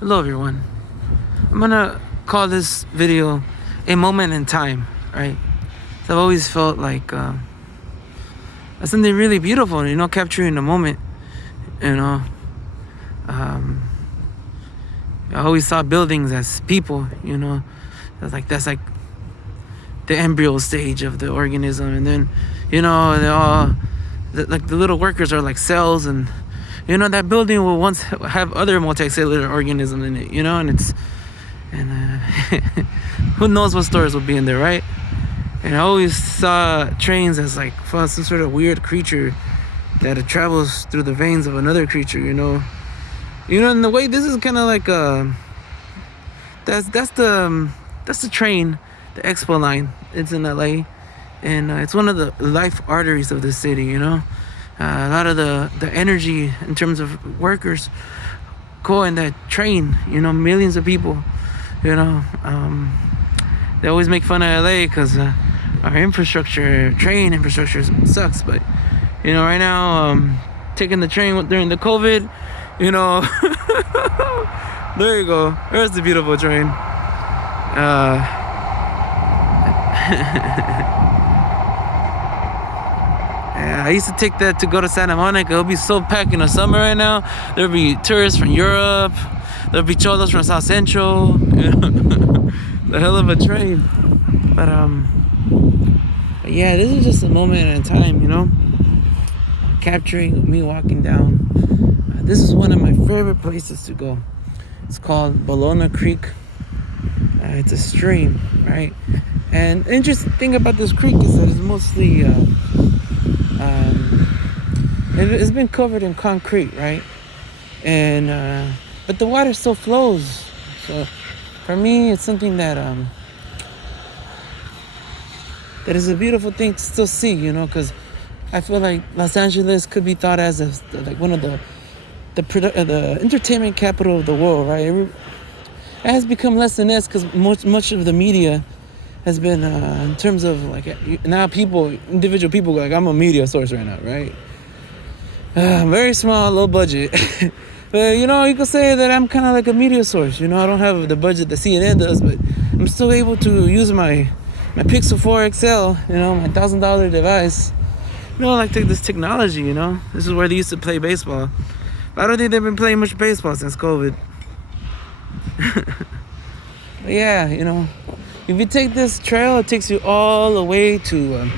Hello everyone. I'm gonna call this video a moment in time, right? So I've always felt like that's something really beautiful, capturing the moment. You know, um, I always saw buildings as people. That's like the embryo stage of the organism, and then they all like the little workers are like cells, and that building will once have other multicellular organisms in it, and who knows what stores will be in there, right? And I always saw trains as like some sort of weird creature that it travels through the veins of another creature, in the way this is kind of like that's the train, the expo line. It's in LA, and it's one of the life arteries of the city. A lot of the energy in terms of workers go in that train. Millions of people. They always make fun of LA because our train infrastructure sucks. But right now, taking the train during the COVID, there you go. There's the beautiful train. Yeah, I used to take that to go to Santa Monica. It'll be so packed in the summer right now. There'll be tourists from Europe. There'll be cholos from South Central. The hell of a train. But yeah, this is just a moment in time, capturing me walking down. This is one of my favorite places to go. It's called Bologna Creek. It's a stream, right? And the interesting thing about this creek is that it's mostly it's been covered in concrete, right? And but the water still flows. So for me, it's something that is a beautiful thing to still see, because I feel like Los Angeles could be thought as like one of the entertainment capital of the world, right? It has become less than this because much of the media has been in terms of like now individual people like, I'm a media source right now, right? Very small, low budget. But you could say that I'm kind of like a media source. I don't have the budget that CNN does, but I'm still able to use my Pixel 4 XL, my $1,000 device. Like take this technology, This is where they used to play baseball. I don't think they've been playing much baseball since COVID. But yeah, if you take this trail, it takes you all the way to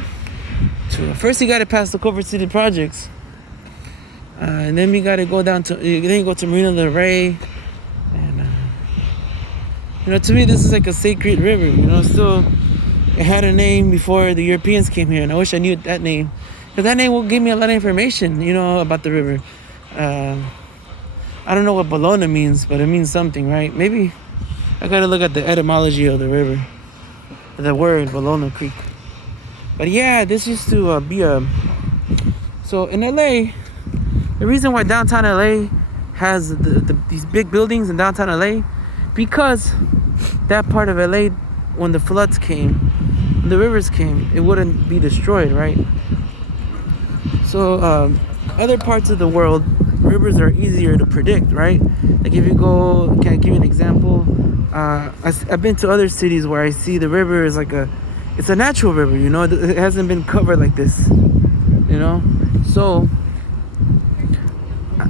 first you got to pass the Culver City projects, and then you got to go down to then you go to Marina del Rey, and to me this is like a sacred river. Still it had a name before the Europeans came here, and I wish I knew that name, because that name will give me a lot of information, about the river. I don't know what Bologna means, but it means something, right? Maybe I gotta look at the etymology of the river, the word Bologna Creek. But yeah, this used to be so in LA, the reason why downtown LA has these big buildings in downtown LA, because that part of LA, when the floods came, when the rivers came, it wouldn't be destroyed, right? So other parts of the world, rivers are easier to predict, right? Like if you go, can I give you an example? I've been to other cities where I see the river is like it's a natural river, it hasn't been covered like this, So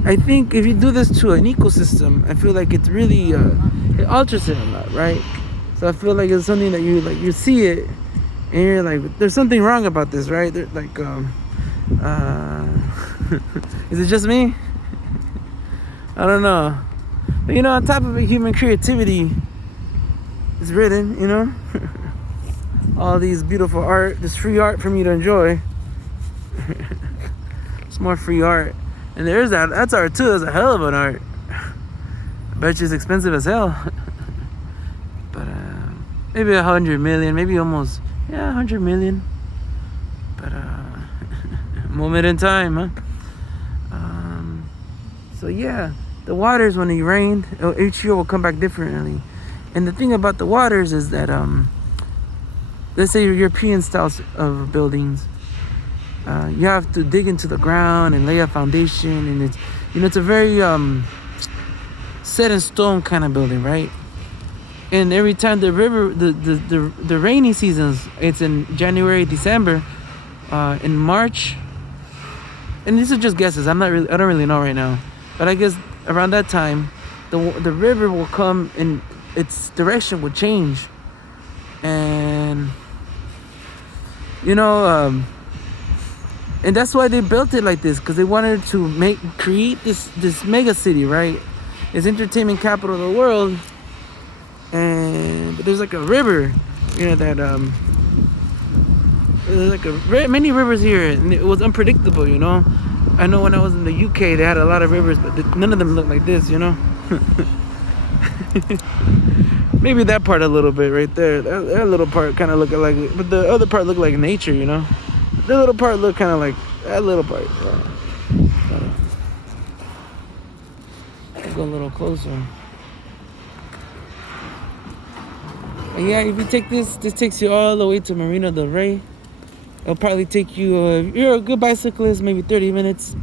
I think if you do this to an ecosystem, I feel like it's really it alters it a lot, right? So I feel like it's something that you see it and you're like, there's something wrong about this, right? Like is it just me? I don't know. But on top of it, human creativity is written, all these beautiful art, this free art for me to enjoy. It's more free art. And there's that's art too. That's a hell of an art. I bet you it's expensive as hell. But maybe 100 million, maybe almost 100 million. But moment in time, huh? So yeah, the waters, when it rained, each year will come back differently. And the thing about the waters is that let's say European styles of buildings, you have to dig into the ground and lay a foundation, and it's a very set in stone kind of building, right? And every time the river, the rainy seasons, it's in January, December, in March. And these are just guesses. I don't really know right now, but I guess around that time, the river will come and its direction will change, and and that's why they built it like this, because they wanted to create this mega city, right? It's entertainment capital of the world, but there's like a river, that there's like many rivers here, and it was unpredictable, I know when I was in the UK, they had a lot of rivers, but none of them looked like this, Maybe that part a little bit right there. That little part kind of looked like, but the other part looked like nature, The little part looked kind of like that little part. I'll go a little closer. And yeah, if you take this takes you all the way to Marina del Rey. It'll probably take you, if you're a good bicyclist, maybe 30 minutes.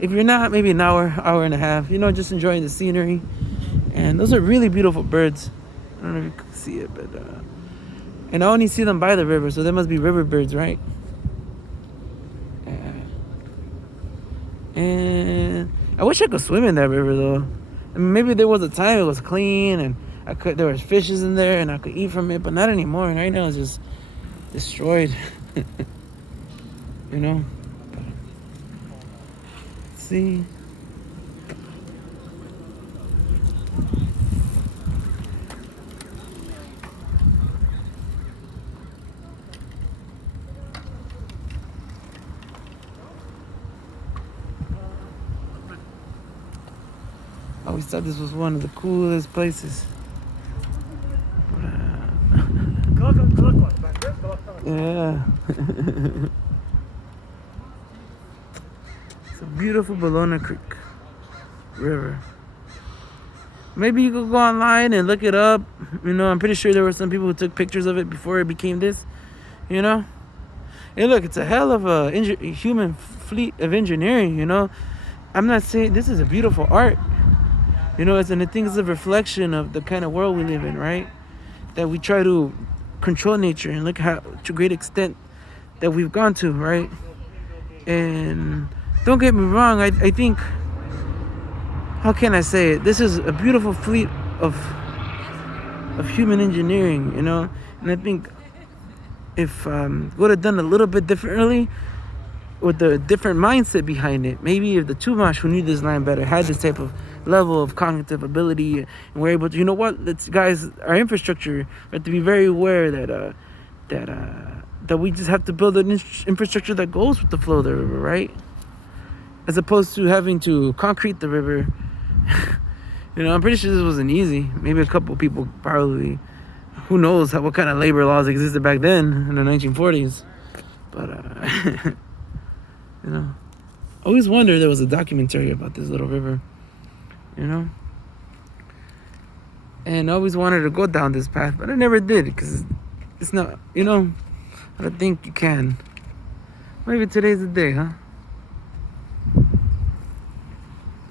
If you're not, maybe an hour and a half. Just enjoying the scenery. And those are really beautiful birds. I don't know if you can see it, but and I only see them by the river, so they must be river birds, right? And I wish I could swim in that river though. I mean, maybe there was a time it was clean and there was fishes in there and I could eat from it, but not anymore. And right now it's just destroyed. Let's see. I always thought this was one of the coolest places. Yeah. It's a beautiful Bologna Creek River. Maybe you could go online and look it up. I'm pretty sure there were some people who took pictures of it before it became this. And look, it's a hell of a human fleet of engineering. I'm not saying this is a beautiful art. And I think it's a reflection of the kind of world we live in, right? That we try to control nature, and look how to a great extent that we've gone to, right? And don't get me wrong, I think, how can I say it? This is a beautiful fleet of human engineering, And I think if would have done a little bit differently, with a different mindset behind it, maybe if the Chumash who knew this land better had this type of level of cognitive ability, and we're able to, guys, our infrastructure, we have to be very aware that we just have to build an infrastructure that goes with the flow of the river, right? As opposed to having to concrete the river. I'm pretty sure this wasn't easy. Maybe a couple people probably, who knows what kind of labor laws existed back then in the 1940s. But I always wondered there was a documentary about this little river. And I always wanted to go down this path, but I never did, because it's not, I don't think you can. Maybe today's the day, huh?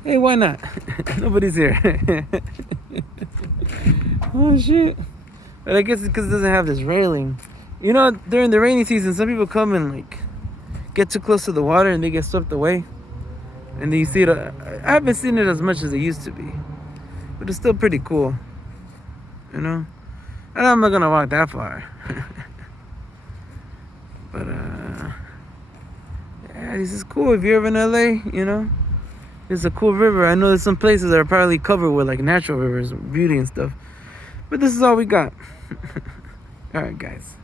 Hey, why not? Nobody's here. Oh shit. But I guess it's because it doesn't have this railing. During the rainy season, some people come and get too close to the water and they get swept away. And then you see it. I haven't seen it as much as it used to be, but it's still pretty cool. And I'm not gonna walk that far. But yeah, this is cool. If you're ever in LA, it's a cool river. I know there's some places that are probably covered with natural rivers, beauty and stuff. But this is all we got. All right, guys.